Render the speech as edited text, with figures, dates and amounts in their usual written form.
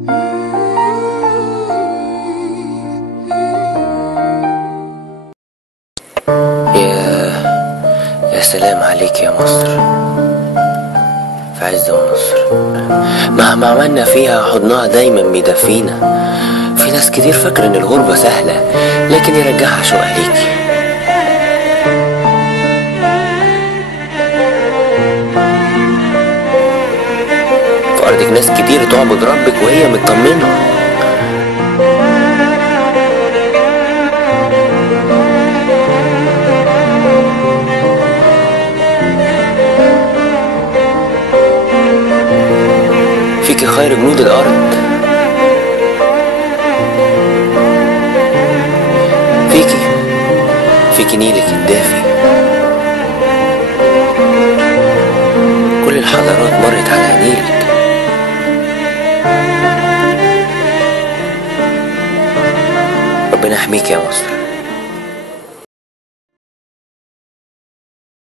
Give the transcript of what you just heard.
يا سلام عليك يا مصر، في عز ونصر. مهما عملنا فيها حضنها دايما بيدفينا. في ناس كتير فاكرة ان الغربة سهلة، لكن يرجعها شوقها ليكي. في أرضك ناس كتير تعبد ربك وهي مطمنة. فيكي خير جنود الأرض، فيكي نيلك الدافي. كل الحضارات مرت على نيلك. ربنا يحميك يا مصر.